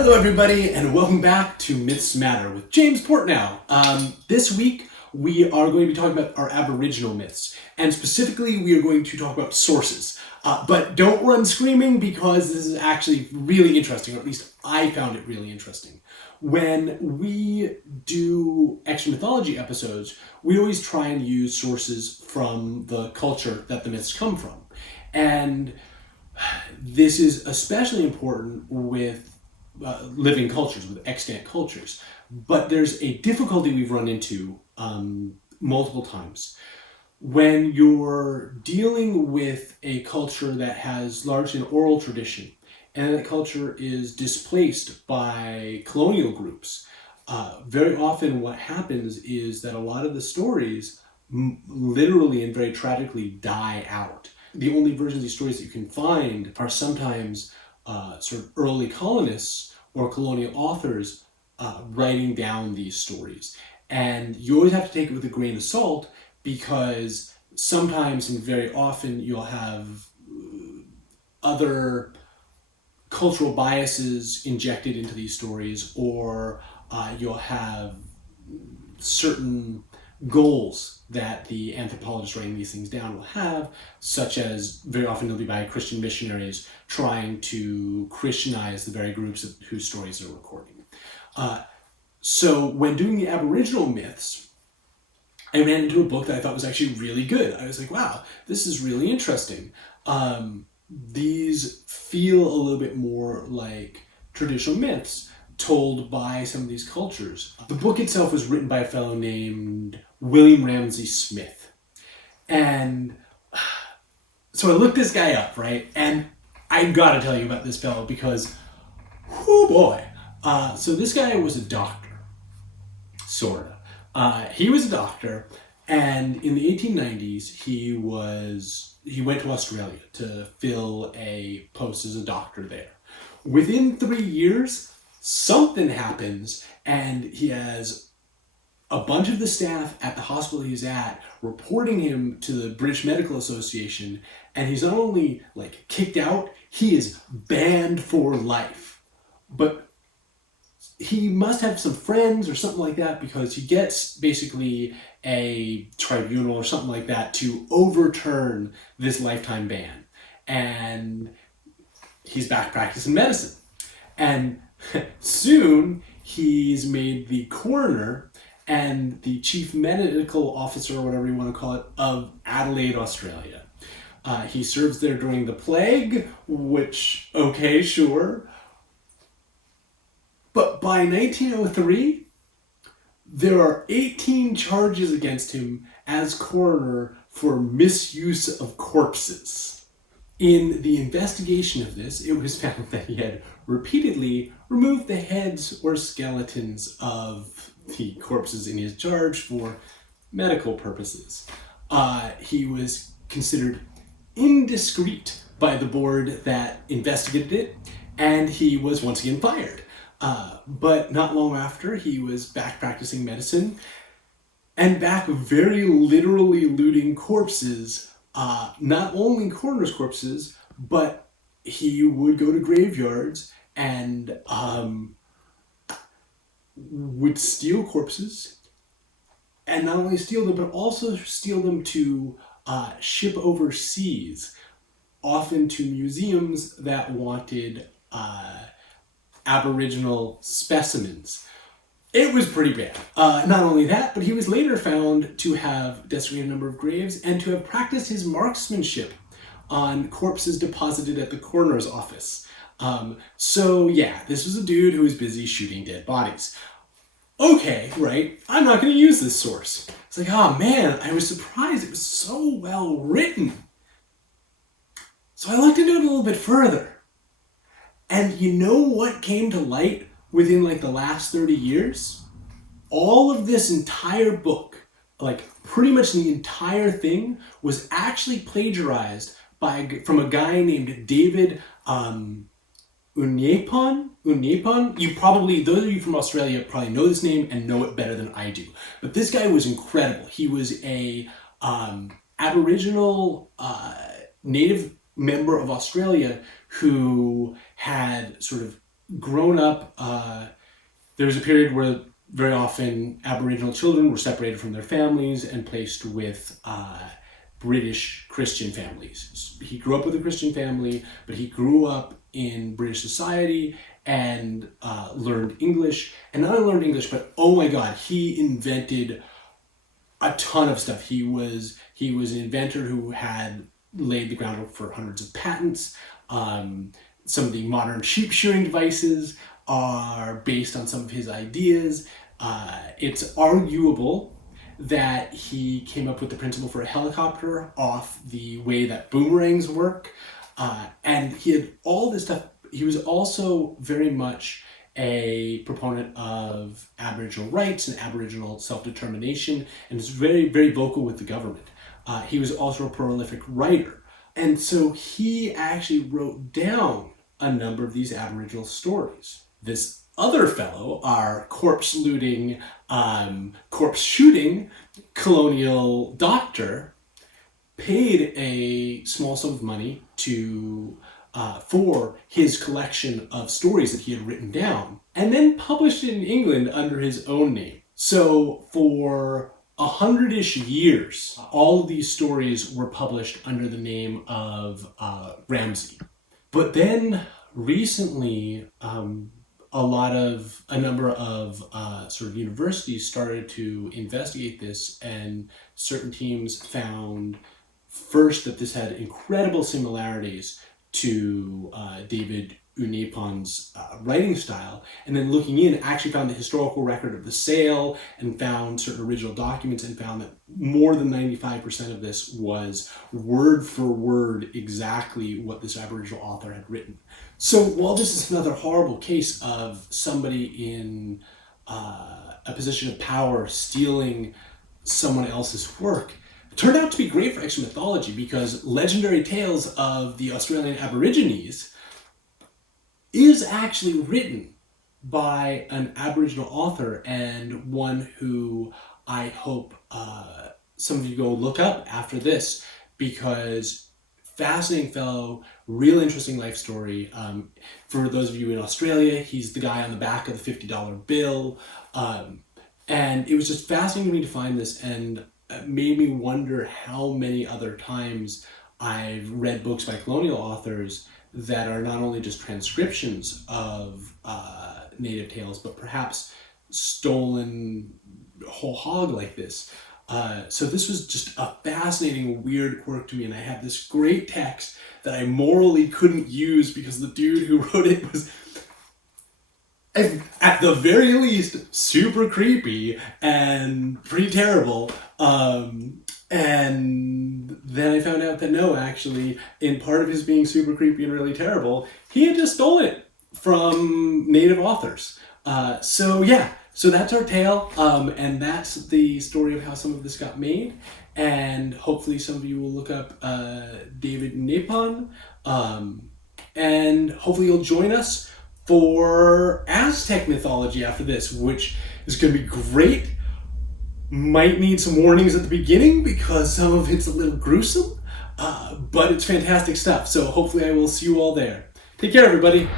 Hello everybody and welcome back to Myths Matter with James Portnow. This week we are going to be talking about our Aboriginal myths, and specifically we are going to talk about sources. But don't run screaming because this is actually really interesting, or at least I found it really interesting. When we do extra mythology episodes, we always try and use sources from the culture that the myths come from. And this is especially important with living cultures, with extant cultures. But there's a difficulty we've run into multiple times. When you're dealing with a culture that has largely an oral tradition, and that culture is displaced by colonial groups, very often what happens is that a lot of the stories literally and very tragically die out. The only versions of these stories that you can find are sometimes sort of early colonists or colonial authors writing down these stories. And you always have to take it with a grain of salt, because sometimes and very often you'll have other cultural biases injected into these stories, or you'll have certain goals that the anthropologists writing these things down will have, such as very often they'll be by Christian missionaries trying to Christianize the very groups whose stories they're recording. So when doing the Aboriginal myths, I ran into a book that I thought was actually really good. I was like, wow, this is really interesting. These feel a little bit more like traditional myths told by some of these cultures. The book itself was written by a fellow named William Ramsay Smith. And so I looked this guy up, right? And I gotta tell you about this fellow because, oh boy. So this guy was a doctor, sorta. He was a doctor, and in the 1890s, he went to Australia to fill a post as a doctor there. Within 3 years, something happens, and he has a bunch of the staff at the hospital he's at reporting him to the British Medical Association, and he's not only kicked out, he is banned for life. But he must have some friends or something like that, because he gets basically a tribunal or something like that to overturn this lifetime ban. And he's back practicing medicine. And soon he's made the coroner and the chief medical officer, or whatever you want to call it, of Adelaide, Australia. He serves there during the plague, which, okay, sure. But by 1903, there are 18 charges against him as coroner for misuse of corpses. In the investigation of this, it was found that he had repeatedly removed the heads or skeletons of the corpses in his charge for medical purposes. He was considered indiscreet by the board that investigated it, and he was once again fired. But not long after, he was back practicing medicine and back very literally looting corpses, not only coroner's corpses, but he would go to graveyards and would steal corpses, and not only steal them, but also steal them to ship overseas, often to museums that wanted Aboriginal specimens. It was pretty bad. Not only that, but he was later found to have desecrated a number of graves and to have practiced his marksmanship on corpses deposited at the coroner's office. So yeah, this was a dude who was busy shooting dead bodies. Okay, right, I'm not going to use this source. It's like, oh man, I was surprised it was so well written. So I looked into it a little bit further. And you know what came to light within the last 30 years? All of this entire book, pretty much the entire thing, was actually plagiarized from a guy named David Unaipon. You probably, those of you from Australia probably know this name and know it better than I do. But this guy was incredible. He was a Aboriginal native member of Australia who had sort of grown up, there was a period where very often Aboriginal children were separated from their families and placed with British Christian families. He grew up with a Christian family, but he grew up in British society and learned English. And not only learned English, but oh my God, he invented a ton of stuff. He was an inventor who had laid the groundwork for hundreds of patents. Some of the modern sheep shearing devices are based on some of his ideas. It's arguable that he came up with the principle for a helicopter off the way that boomerangs work. And he had all this stuff. He was also very much a proponent of Aboriginal rights and Aboriginal self-determination, and was very, very vocal with the government. He was also a prolific writer. And so he actually wrote down a number of these Aboriginal stories. This other fellow, our corpse-looting, corpse-shooting Colonial Doctor, paid a small sum of money for his collection of stories that he had written down, and then published it in England under his own name. So for 100-ish years, all of these stories were published under the name of Ramsay. But then recently, a number of sort of universities started to investigate this, and certain teams found first that this had incredible similarities to David Unaipon's writing style, and then looking in, actually found the historical record of the sale and found certain original documents, and found that more than 95% of this was word for word exactly what this Aboriginal author had written. So while this is another horrible case of somebody in a position of power stealing someone else's work, it turned out to be great for extra mythology, because Legendary Tales of the Australian Aborigines is actually written by an Aboriginal author, and one who I hope some of you go look up after this, because fascinating fellow, real interesting life story. For those of you in Australia, he's the guy on the back of the $50 bill. And it was just fascinating to me to find this, and it made me wonder how many other times I've read books by colonial authors that are not only just transcriptions of native tales, but perhaps stolen whole hog like this. So this was just a fascinating, weird quirk to me, and I had this great text that I morally couldn't use because the dude who wrote it was, at the very least, super creepy and pretty terrible. And then I found out that no, actually, in part of his being super creepy and really terrible, he had just stolen it from native authors. So that's our tale, and that's the story of how some of this got made. And hopefully some of you will look up David Unaipon, and hopefully you'll join us for Aztec mythology after this, which is going to be great. Might need some warnings at the beginning because some of it's a little gruesome, but it's fantastic stuff. So hopefully I will see you all there. Take care, everybody.